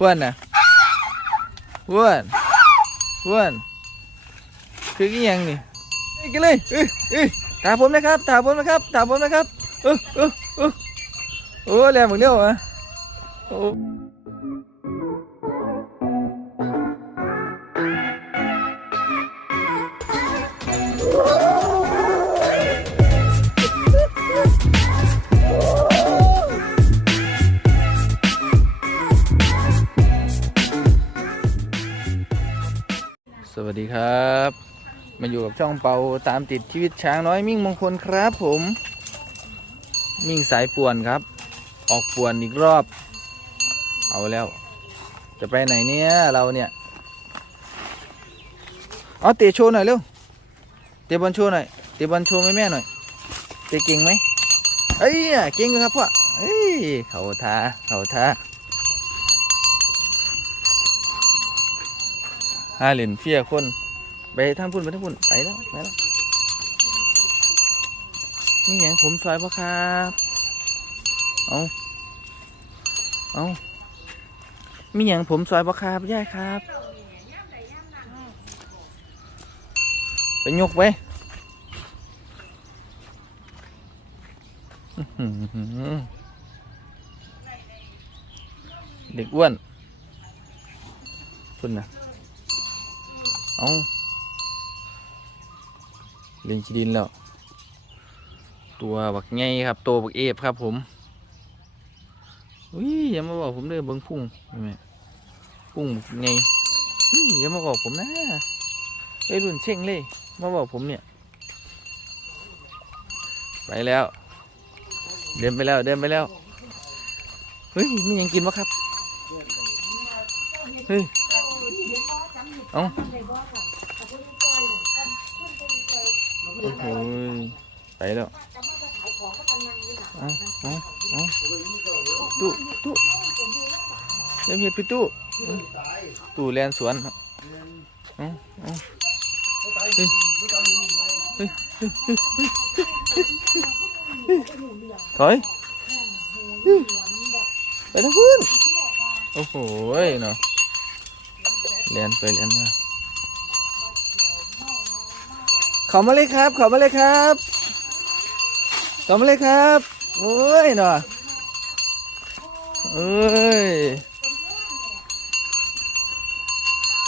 ว้วนน่ะว้วนอ้วนคือกี่ยังนี่กินเลยเอ้ยเอ้ยถามผมนะครับถามผมนะครับถามผมนะครับเออเออเออโอ้แรงเหมือนเดียวอะโอ้ วัสดีครับ มาอยู่กับช่องเปาตามติดชีวิตช้างน้อยมิ่งมงคลครับผม มิ่งสายป่วนครับ ออกป่วนอีกรอบ เอาแล้ว จะไปไหนเนี่ยเราเนี่ยเอาเตะโชว์หน่อยเร็วเตะบอลโชว์หน่อยเตะบอลโชว์แม่แม่หน่อยเตะเก่งไหมเอ้ยเก่งอยู่ครับพ่อเอ้ยเขาท้าเขาท้า หาเหรียญเฟียคน ไปทางพุ่นไปทางพุ่นไปแล้วไปแล้วมีอย่างผมซอยปะครับ เอาเอามีอย่างผมซอยปะครับย่ายครับ ไปยกไปเด็กอ้วนพุ่นนะ เอาเล่นชีดินแล้ว ตัวบักไงครับ ตัวบักเอฟครับผมอุ้ยอย่ามาบอกผมเลยเบิ้งพุ่งไหมพุ่งไงอุ้ยอย่ามาบอกผมนะไอรุ่นเช่งเลยมาบอกผมเนี่ย ไปแล้ว เดินไปแล้วเดินไปแล้ว เฮ้ยมียังกินวะครับ เฮ้ย เอาโอ้โหไปแล้วเอาเอาเอาตู้ตู้เดี๋ยวเห็ดไปตู้ตู้แลนสวนเอาเอาเฮ้ยเฮ้ยเฮ้ยเฮ้ยถอยเฮ้ยไปทางพื้นโอ้โหเนาะ แลนไปแลนมาเขามาเลยครับเขามาเลยครับเขามาเลยครับโอ้ยหน่อเอ้ย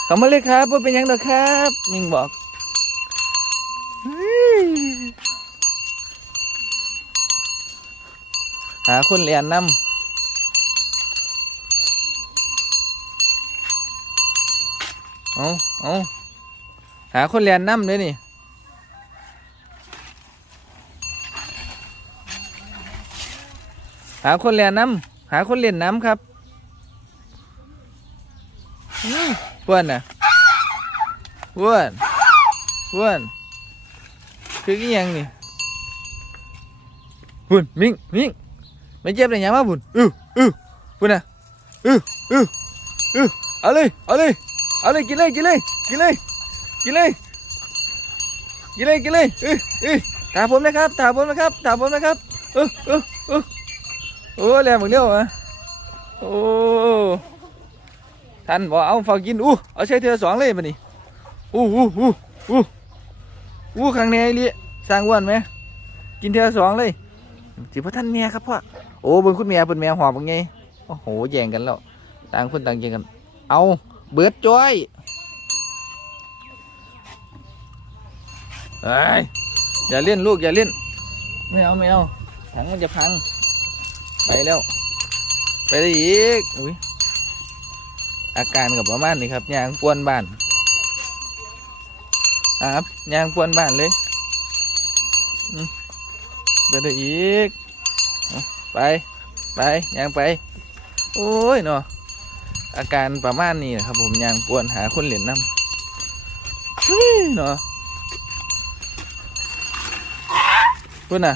เขามาเลยครับว่าเป็นยังดอครับยิงบอกเฮ้ยหาคนเรียนนำ เอาเอาหาคนเรียนน้ำเลยนี่หาคนเรียนน้ำหาคนเรียนน้ำครับอื้ออ้วนน่ะอ้วนอ้วนคือกี่ยังนี่บุญมิงมิงไม่เจ็บเลยยังมาบุญอื้ออื้อบุญน่ะอื้ออื้ออื้อเอาเลยเอาเลย เอาเลยกินเลยกินเลยกินเลยกินเลยกินเลยกินเลยอื้ออื้อถามผมนะครับถามผมนะครับถามผมนะครับเออเออเออโอ้แรงหมดเร็วอะโอ้ท่านบอกเอาฝากกินอู้เอาใช้เธอสองเลยมานี่อู้อู้อู้อู้อู้ข้างในเลี้ยสร้างอ้วนไหมกินเธอสองเลยสิพ่อท่านเมียครับพ่อโอ้เบิ่งคุณเมียเป็นเมียหอบเป็นไงโอ้โหแย่งกันแล้วต่างคนต่างแย่งกัน เอา เบิดจ้อยเอ้ยอย่าเล่นลูกอย่าเล่น ไม่เอาไม่เอาถังมันจะพัง ไปแล้ว ไปได้อีกอุ้ยอาการกับประมาณนี้ครับยางปวนบ้านครับยางปวนบ้านเลยไปได้อีก ไป ไปยางไป โอ้ยเนาะ อาการประมาณนี้นะครับ ผมยางปวนหาคนเหรียญน้ำเฮ้ยเนาะพูดน่ะ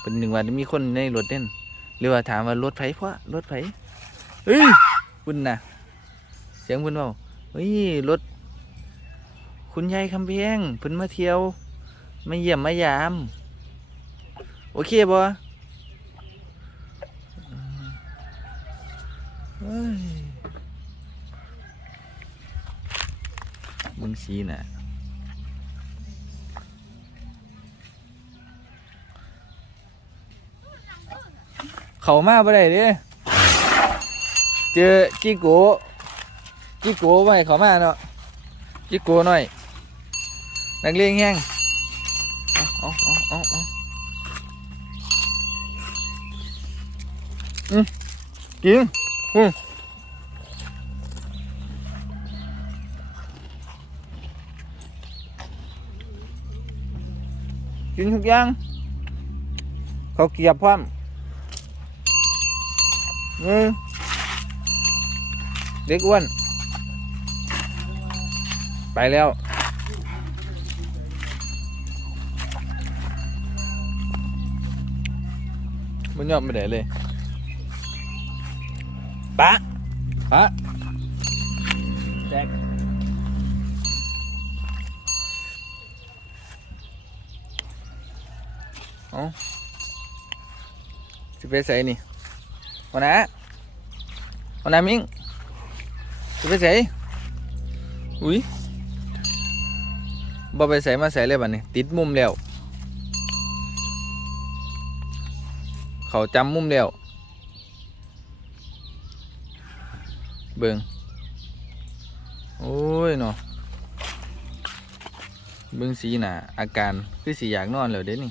เป็นหนึ่งวันมีคนในรถเด่นหรือว่าถามว่ารถไผเพราะรถไผเฮ้ยคุณน่ะ เสียงคุณเปล่าเฮ้ยรถ คุณยายคำเพียงเพิ่นมาเที่ยวมาเยี่ยมมายาม โอเคบ่ มึงสีน่ะเขามาบ่ได้เด้เจอจิโกจิโกไว้เขามาเนาะจิโกหน่อยนักเลงแห้งอาเอาเอาเอาเอาอืมกิน อืมกินทุกอย่าง เขาเกียบพร้อมอืมเด็กอ้วน ไปแล้วมันยอมไม่ได้เลย ปะปะแจ็คเอาจะไปใส่นี่วันนะวันนะมิงจะไปใส่อุ้ยบ่ไปใส่มาใส่เลยบัดนี้ ติดมุมแล้ว เขาจำมุมแล้ว เบิงโอ้ยเนาะเบิงสีหนาอาการคือสีอยากนอนแล้วเด้นี่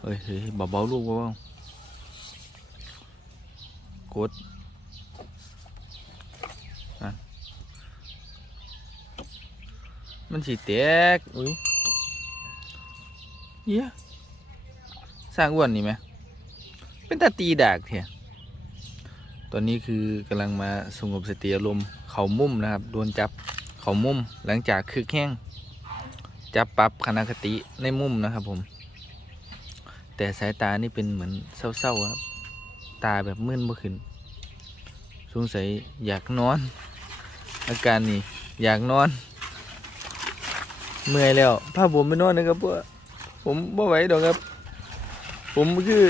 เฮ้ยเบาๆลูกเบาๆกดมันสีแตกอุ้ยเหี้ยสร้างอ้วนนี่ไหมเป็นตาตีดากเถอะ ตอนนี้คือกำลังมาสงบสติอารมณ์เขามุ่มนะครับ โดนจับเขามุ่มหลังจากคึกแห้งจับปรับคณะคติในมุมนะครับผม แต่สายตานี่เป็นเหมือนเศร้าๆครับ ตาแบบมึนเมื่อคืนสงสัยอยากนอน อาการนี่อยากนอน เมื่อยแล้วพาผมไปนอนนะครับเพวกผมบ่ไหวดอกครับ ผมคือ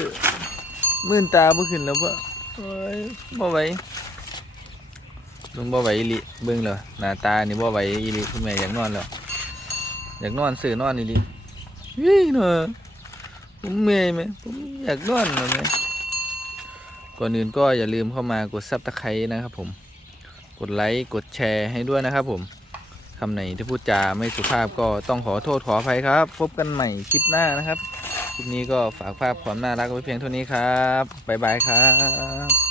มื่นตาเมื่อคืนแล้วเพวก โอ้ยบ่ไหวลุงบ่ไหวอีหลิเบิ่งเลยหน้าตานี่บ่ไหวอีหลิคุณแม่อยากนอนแล้วอยากนอนสื่อนอนอีหลิวิ่งเนอะผมเมื่อยไหมผมอยากนอนนะแม่ก่อนอื่นก็อย่าลืมเข้ามากดซับตะไคร้นะครับผม กดไลค์กดแชร์ให้ด้วยนะครับผมคำไหนที่พูดจาไม่สุภาพก็ต้องขอโทษขออภัยครับ พบกันใหม่คลิปหน้านะครับ คลิปนี้ก็ฝากภาพความน่ารักไว้เพียงเท่านี้ครับบ๊ายบายครับ